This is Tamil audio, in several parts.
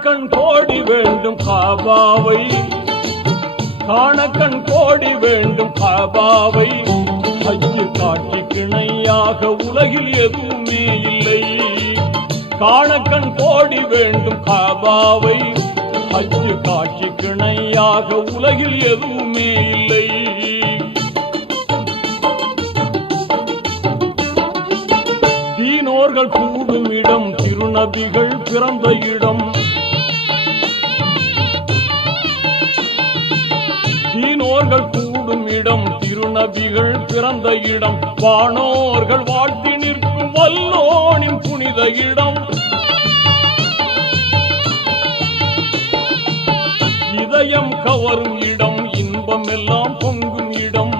காணக்கண் கோடி வேண்டும் காபாவை, காணக்கண் கோடி வேண்டும் காபாவை. ஹஜ்ஜு காட்சி கிணையாக உலகில் எதுவுமே இல்லை. காணக்கண் கோடி வேண்டும் காபாவை, ஹஜ்ஜு காட்சி கிணையாக உலகில் எதுவுமே இல்லை. தீனோர்கள் கூடும் இடம், திருநபிகள் பிறந்த இடம். தீனோர்கள் கூடும் இடம், திருநபிகள் பிறந்த இடம். வானோர்கள் வாழ்த்தி நிற்கும் வல்லோனின் புனித இடம். இதயம் கவரும் இடம், இன்பம் எல்லாம் பொங்கும் இடம்.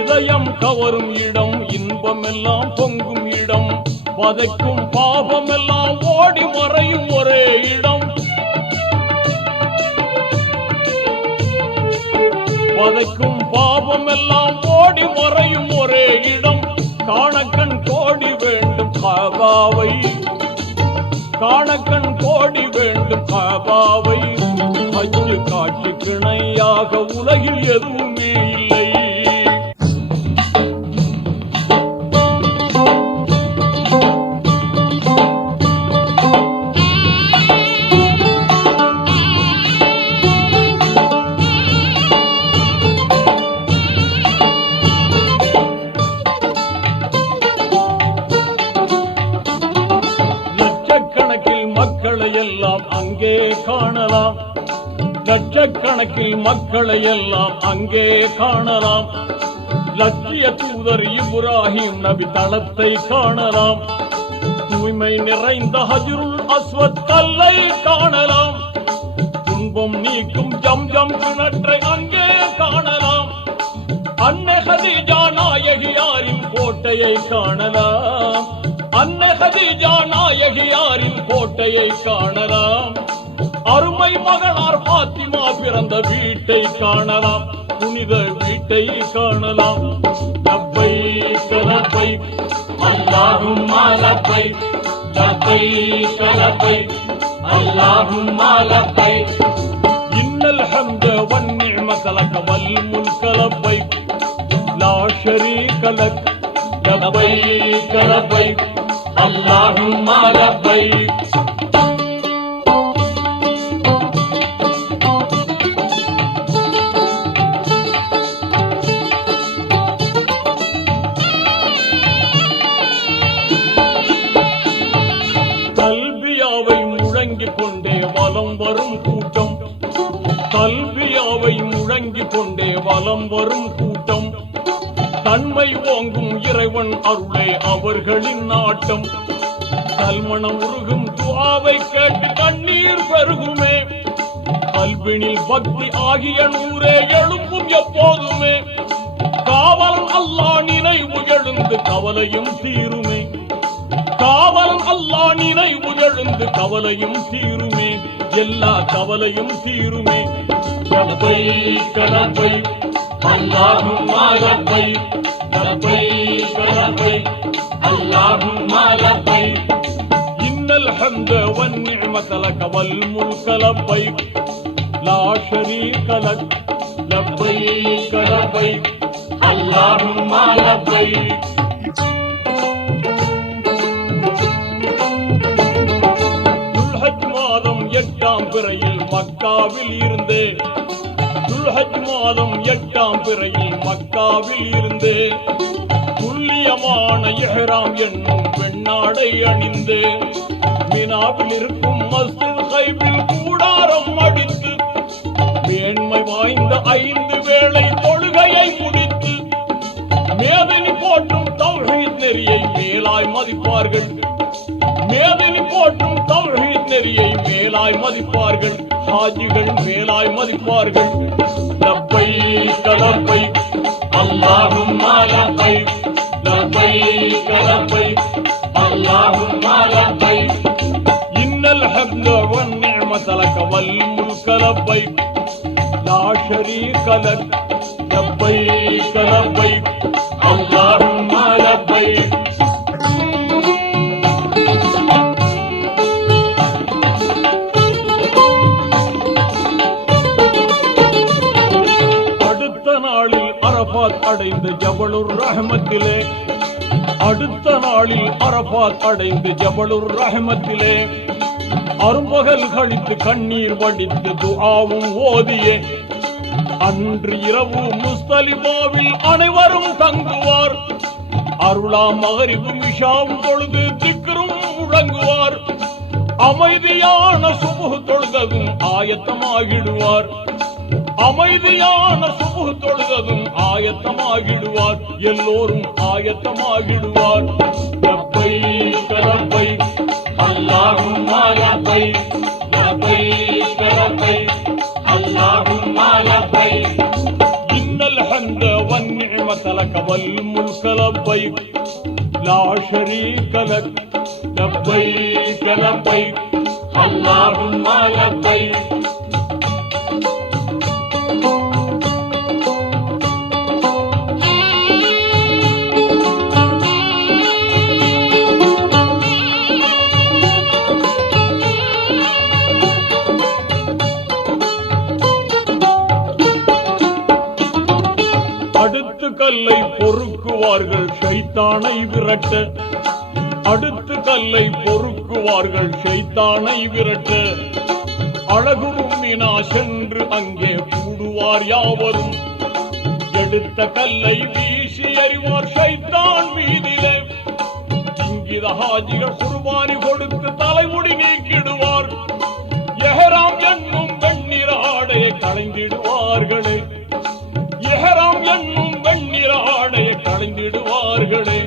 இதயம் கவரும் இடம், இன்பம் எல்லாம் பொங்கும் இடம். வதைக்கும் பாபம் எல்லாம் ஓடி மறையும் ஒரே இடம். வதைக்கும் பாபம் எல்லாம் ஓடி மறையும் ஒரே இடம். காணக்கண் கோடி வேண்டும் காபாவை, காணக்கண் கோடி வேண்டும் காபாவை. ஹஜ்ஜு காட்சி கிணையாக உலகில் எதுவுமே இல்லை. அங்கே காணலாம், லட்சக்கணக்கில் மக்களை எல்லாம் அங்கே காணலாம். லட்சிய தூதர் இப்ராஹிம் நபி தளத்தை காணலாம். தூய்மை நிறைந்த ஹஜ்ருல் அஸ்வத் கல்லை காணலாம். துன்பம் நீக்கும் ஜம்ஜம் கிணற்றை அங்கே காணலாம். அன்னை ஹதீஜா நாயகியாரின் கோட்டையை காணலாம். அன்னை ஹதீஜா நாயகியாரின் கோட்டையை காணலாம். அருமை மகனார் பாத்திமா பிறந்த வீட்டை காணலாம். புனித வீட்டை காணலாம். லப்பைக் லப்பைக் அல்லாஹும்ம லப்பைக், லப்பைக் லப்பைக் அல்லாஹும்ம லப்பைக். இன்னல் ஹம்த வன் நிஅமத லக வல் முல்க லப்பைக், லா ஷரீக லக். லப்பைக் லப்பைக் அல்லாஹும்ம லப்பைக். கல்பியாவை முழங்கிக் கொண்டே வலம் வரும் கூட்டம், கல்பியாவை முழங்கிக் கொண்டே வலம் வரும் கூட்டம். தன்மை ஓங்கும் இறைவன் அருளே அவர்களின் நாட்டம். கல்மணம் உருகும் துஆவை கேட்டு கண்ணீர் பெருகுமே. கல்வினில் பக்தி ஆகிய நூரே எழும்பும் எப்போதுமே. காவலன் அல்லாஹ் நினைவு எழுந்து கவலையும் தீருமே. காவலன் அல்லாஹ் நினைவு எழுந்து கவலையும் தீருமே. எல்லா கவலையும் தீருமே. லப்பைக் லப்பைக் அல்லாஹும்ம லப்பைக், லப்பைக் லப்பைக் அல்லாஹும்ம லப்பைக். இன்னல் ஹம்த வன் நிஅமத லக வல் முல்க லப்பைக், லா ஷரீக லக். லப்பைக் லப்பைக் அல்லாஹும்ம லப்பைக். துல்ஹஜ் மாதம் 8ஆம் பிறையில் மக்காவில் இருந்தே, துல்ஹஜ் மாதம் 8ஆம் பிறையில் மக்காவில் இருந்தே. துல்லியமான இஹ்ராம் என்னும் பெண்ணாடை அணிந்து மினாவில் இருக்கும் மஸ்ஜித் கைபில் கூடாரம் அடித்து மேன்மை வாய்ந்த 5 வேளை தொழுகையை முடித்து மேதினி போற்றும் தௌஹீத் நெறியை மேலாய் மதிப்பார்கள். மேதினி போற்றும் தௌஹீத் நெறியை மேலாய் மதிப்பார்கள். ஹாஜிகள் மேலாய் மதிப்பார்கள். லப்பைக் லப்பைக் அல்லாஹும்ம லப்பைக், லப்பைக் லப்பைக் அல்லாஹும்ம லப்பைக். இன்னல் ஹம்த வன் நிஅமத லக வல் முல்க லப்பைக், லா ஷரீக லக். லப்பைக் லப்பைக் அல்லாஹும்ம லப்பைக். ரஹமத்திலே, அடுத்த நாளில் அரபாத் அடைந்து ஜபலுர் ரஹமத்திலே அரும்பகல் கழித்து கண்ணீர் வடித்து துஆவும் ஓதியே அன்று இரவு முஸ்தலிபாவில் அனைவரும் தங்குவார். அருளா மகரிபும் இஷாவும் தொழுது திக்ரும் முழங்குவார். அமைதியான சுபுஹ் தொழுததும் ஆயத்தமாகிடுவார். அமைதியான சுபுஹ் தொழுததும் ஆயத்தமாகிடுவார். எல்லோரும் ஆயத்தமாகிடுவார். லப்பைக் லப்பைக் அல்லாஹும்ம லப்பைக் லப்பைக் லப்பைக் அல்லாஹும்ம லப்பைக் இன்னல் ஹம்த வன் நிஅமத லக வல் முல்க லப்பைக் லா ஷரீக லக் லப்பைக் லப்பைக் அல்லாஹும்ம லப்பைக். அடுத்து கல்லை பொறுக்குவார்கள் ஷைத்தானை விரட்ட. அடுத்து கல்லை பொறுக்குவார்கள் ஷைத்தானை விரட்ட. அழகுறும் மீனா சென்று அங்கே கூடுவார் யாவரும். எடுத்த கல்லை வீசி எறிவார் ஷைத்தான் மீதிலே. இங்கித ஹாஜிகள் குர்பானி கொடுத்து தலைமுடி நீக்கிடுவார். எஹராம் என்னும் வெண்ணிற ஆடையை களைந்திடுவார்களே. எஹராம் என்னும் வெண்ணிற ஆடையை களைந்திடுவார்களே.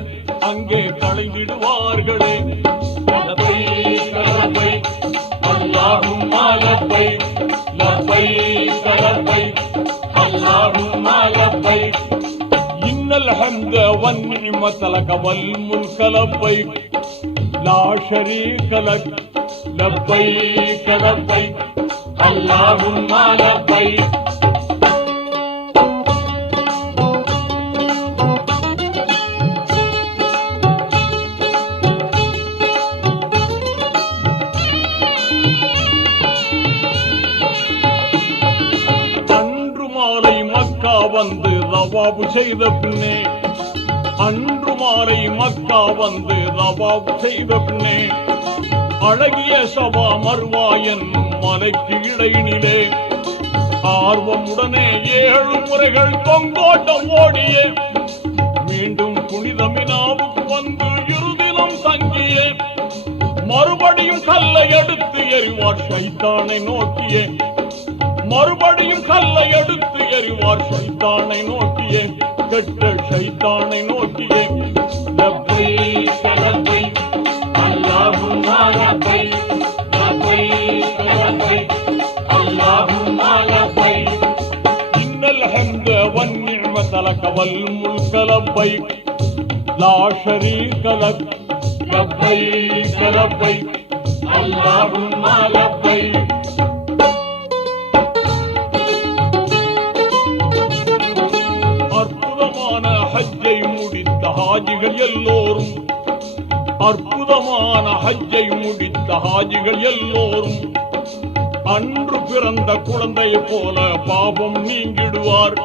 அங்கே களைந்திடுவார்களே. லப்பைக் லப்பைக் அல்லாஹும்ம லப்பைக் லப்பைக் லப்பைக் அல்லாஹும்ம லப்பைக் இன்னல் ஹம்த வன் நிஅமத லக வல் முல்க லப்பைக் லா ஷரீக லக் லப்பைக் லப்பைக் அல்லாஹும்ம லப்பைக். வந்து தவாபு செய்த பின்னே, அன்று மாலை மக்கா வந்து தவாபு செய்த பின்னே, அழகிய சபா மர்வா என்னும் மலைக்கு இடையினிலே ஆர்வமுடனே 7 முறைகள் தொங்கோட்டம் ஓடியே மீண்டும் புனித மினாவுக்கு வந்து இருதினம் தங்கியே மறுபடியும் கல்லை எடுத்து எறிவார் ஷைத்தானை நோக்கியே. மறுபடியும் கல்லை எடுத்து எறிவார் ஷைத்தானை நோக்கியே. கெட்ட ஷைத்தானை நோக்கியே. லப்பைக் லப்பைக் அல்லாஹும்ம லப்பைக் லப்பைக் லப்பைக் அல்லாஹும்ம லப்பைக் இன்னல் ஹம்த வன் நிஅமத லக வல் முல்க லப்பைக் லா ஷரீக லக் லப்பைக் லப்பைக் அல்லாஹும்ம லப்பைக். அற்புதமான ஹஜ்ஜை முடித்த ஹாஜிகள் எல்லோரும், அற்புதமான ஹஜ்ஜை முடித்த ஹாஜிகள் எல்லோரும் அன்று பிறந்த குழந்தை போல பாவம் நீங்கிடுவார்.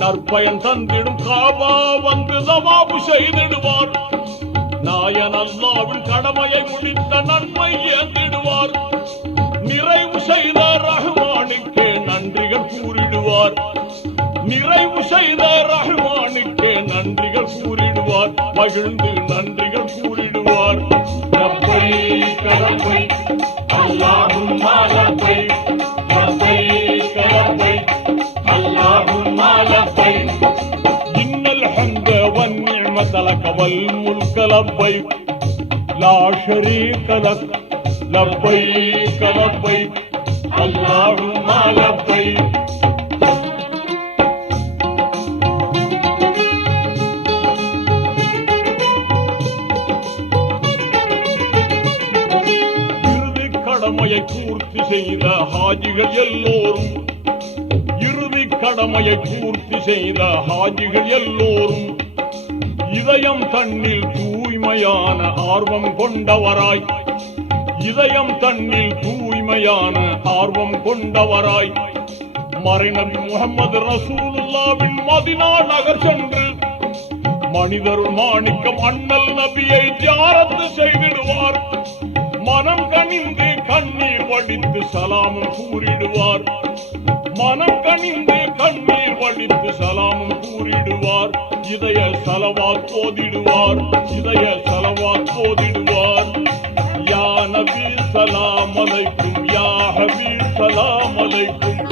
நற்பயன் தந்திடும் காபா வந்து தவாபு செய்திடுவார். நாயன் அல்லாவின் கடமையை முடித்த நன்மை ஏந்திடுவார். நிறைவு செய்த ரஹ்மானுக்கே நன்றிகள் கூறிடுவார். நிறைவு செய்த ரஹ்மானுக்கே நன்றிகள் கூறிடுவார். மகிழ்ந்து நன்றிகள் கூறிடுவார். லப்பைக் லப்பைக் அல்லாஹும்ம லப்பைக் லப்பைக் லப்பைக் அல்லாஹும்ம லப்பைக் இன்னல் ஹம்த வன் நிஅமத லக வல் முல்க லப்பைக் லா ஷரீக லக் லப்பைக் லப்பைக் அல்லாஹும்ம லப்பைக். கடமையை பூர்த்தி செய்த ஹாஜிகள் எல்லோரும், இறுதி கடமையை பூர்த்தி செய்த ஹாஜிகள் எல்லோரும் இதயம் தன்னில் தூய்மையான ஆர்வம் கொண்டவராய், இதயம் தன்னில் தூய்மையான ஆர்வம் கொண்டவராய் மறைநபி முஹம்மது ரசூலுல்லாஹ்வின் மதீனா நகர் சென்று மனிதர் மாணிக்கம் அண்ணல் நபியை ஜியாரத்து செய்திடுவார். மனம் கனிந்து கண்ணீர் வடித்து சலாமும் கூறிடுவார். மனம் கனிந்து கண்ணீர் வடித்து சலாமும் கூறிடுவார். இதய சலவாத் போதிடுவார். இதய சலவாத் போதிடுவார். யா நபி சலாம் அலைக்கும், யா ஹபீப் சலாம் அலைக்கும்,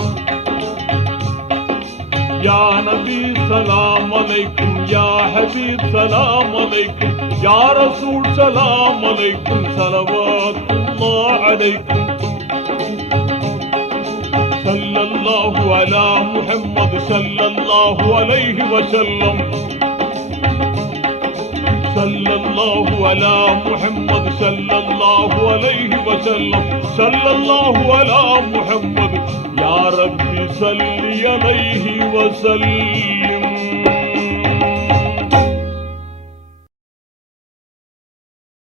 யா நபி சலாம் அலைக்கும், யா ஹபீப் சலாம் அலைக்கும், யா ரசூல் சலாம் அலைக்கும், ஸலவாத்துல்லாஹ் அலைக்கும். ஸல்லல்லாஹு அலா முஹம்மது ஸல்லல்லாஹு அலைஹி வஸல்லம். ஸல்லல்லாஹு அலா முஹம்மது ஸல்லல்லாஹு அலைஹி வஸல்லம். ஸல்லல்லாஹு அலா முஹம்மது யா ரப்பி ஸல்லி அலைஹி வஸல்லம்.